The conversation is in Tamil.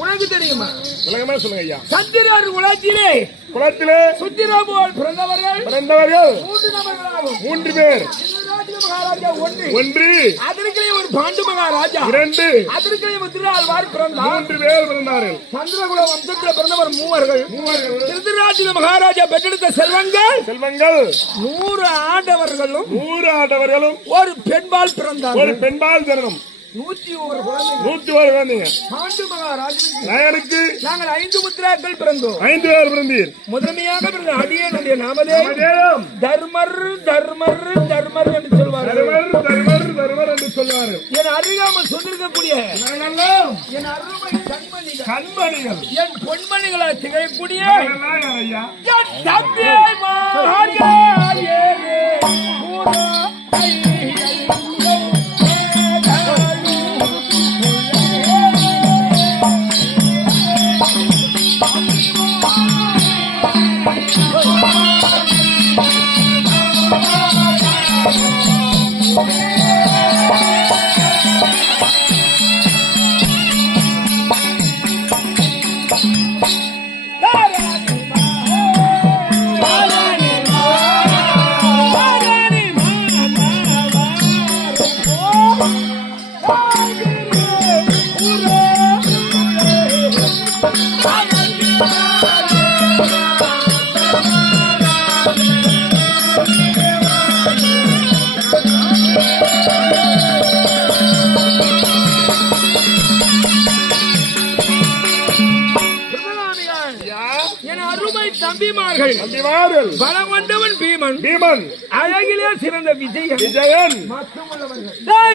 உனக்கு தெரியுமா? சொல்லுங்க ஐயா. சத்திரர் குலத்திலே சுத்திரபோல் பிறந்தவர்கள் 3 நபர்களாகும். 3 பேர். மகாராஜா ஒன்று, அதற்குள்ளே ஒரு பாண்டு மகாராஜா 2, அதற்குள்ளே முத்திராழ்வார் பிறந்தார். 3 பேர் பிறந்தார்கள். சந்திரகுல வம்சத்தில் பிறந்தவர் 3. திருநாட்டில மகாராஜா பெற்றெடுத்த செல்வங்கள் 100 ஆடவர்களும் ஒரு பெண்பால் பிறந்தார். ஒரு பெண்பால் ஜனனம் 101 குழந்தைங்க. பாண்டு மகாராஜனுக்கு நாங்கள் 5 முத்திராக்கள் பிறந்தோம். 5 பேர் பிறந்தீர். முதன்மையாக பிறந்த அடியனுடைய நாமதேயம் தர்மர் என்று சொல்வார்கள். என் அருகாமல் சொல்லிருக்கக்கூடிய என் அருமை கண்மணிகள் என் பொன்மணிகளால் திகழக்கூடிய என் தம்பியை தம்பிமார்கள் பலம் கொண்டவன் பீமன், அழகிலே சிறந்த விஜயன்.